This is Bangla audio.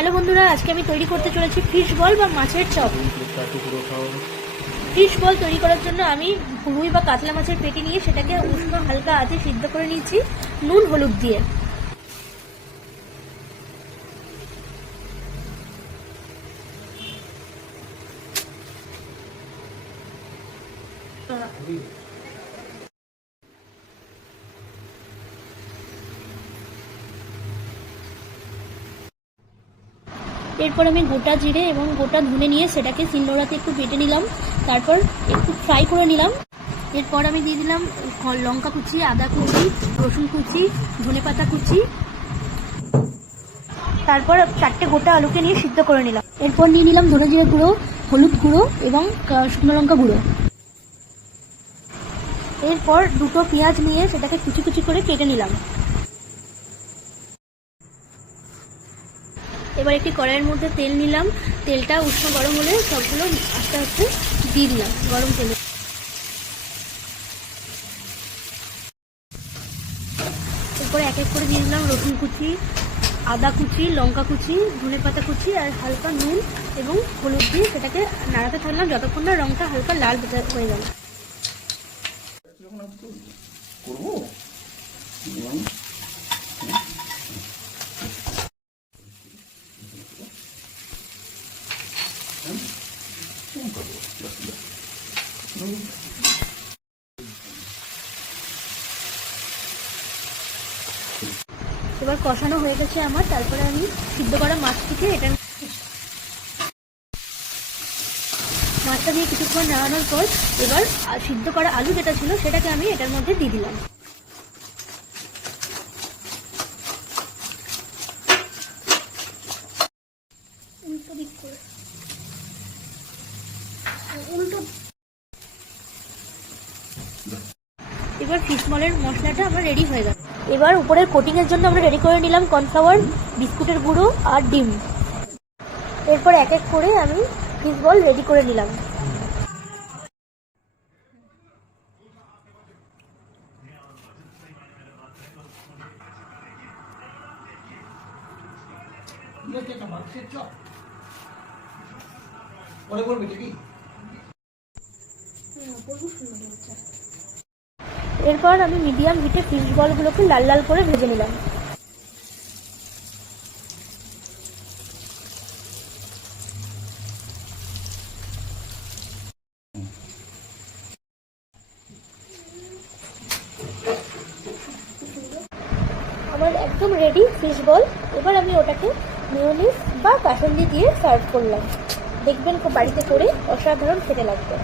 হ্যালো বন্ধুরা, আজকে আমি তৈরি করতে চলেছি ফিশ বল বা মাছের চপ। ফিশ বল তৈরি করার জন্য আমি রুই বা কাতলা মাছের পেটি নিয়ে সেটাকে উষ্ণ হালকা আঁচে সিদ্ধ করে নিয়েছি নুন হলুদ দিয়ে। এরপর আমি গোটা জিরে এবং গোটা ধনে নিয়ে সেটাকে শিলনোড়াতে একটু বেটে নিলাম, তারপর একটু ফ্রাই করে নিলাম। এরপর আমি দিয়ে দিলাম লঙ্কা কুচি, আদা কুচি, রসুন কুচি, ধনেপাতা কুচি, তারপর 4টে গোটা আলুকে নিয়ে সিদ্ধ করে নিলাম। এরপর নিয়ে নিলাম ধনে জিরে গুঁড়ো, হলুদ গুঁড়ো এবং শুকনো লঙ্কা গুঁড়ো। এরপর 2টো পেঁয়াজ নিয়ে সেটাকে কুচি কুচি করে কেটে নিলাম। এবার একটি কড়াইয়ের মধ্যে তেল নিলাম, তেলটা উষ্ণ গরম হলে সবগুলো আস্তে আস্তে দিয়ে দিলাম গরম তেলে। এরপরে এক এক করে দিয়ে দিলাম রসুন কুচি, আদা কুচি, লঙ্কা কুচি, ধনেপাতা কুচি আর হালকা নুন এবং হলুদ দিয়ে সেটাকে নাড়াতে থাকলাম যতক্ষণ না রঙটা হালকা লাল হয়ে গেল। এবার কষানো হয়ে গেছে আমার, তারপরে আমি সিদ্ধ করা মাছটাকে মাছটা দিয়ে কিছুক্ষণ নাড়ানোর পর এবার সিদ্ধ করা আলু যেটা ছিল সেটাকে আমি এটার মধ্যে দিয়ে দিলাম। এবার ফিশ বলের মশলাটা আমার রেডি হয়ে গেল। এবার উপরের কোটিং এর জন্য আমরা রেডি করে নিলাম কর্নফ্লাওয়ার, বিস্কুটের গুঁড়ো আর ডিম। এরপর এক এক করে আমি ফিশ বল রেডি করে নিলাম। এরপর আমি মিডিয়াম হিটে ফিশ বলগুলোকে লাল লাল করে ভেজে নিলাম। আমার একদম রেডি ফিশ বল। এবার আমি ওটাকে মেয়োনিজ বা কাসুন্দি দিয়ে সার্ভ করলাম। দেখবেন বাড়িতে করে অসাধারণ খেতে লাগবে।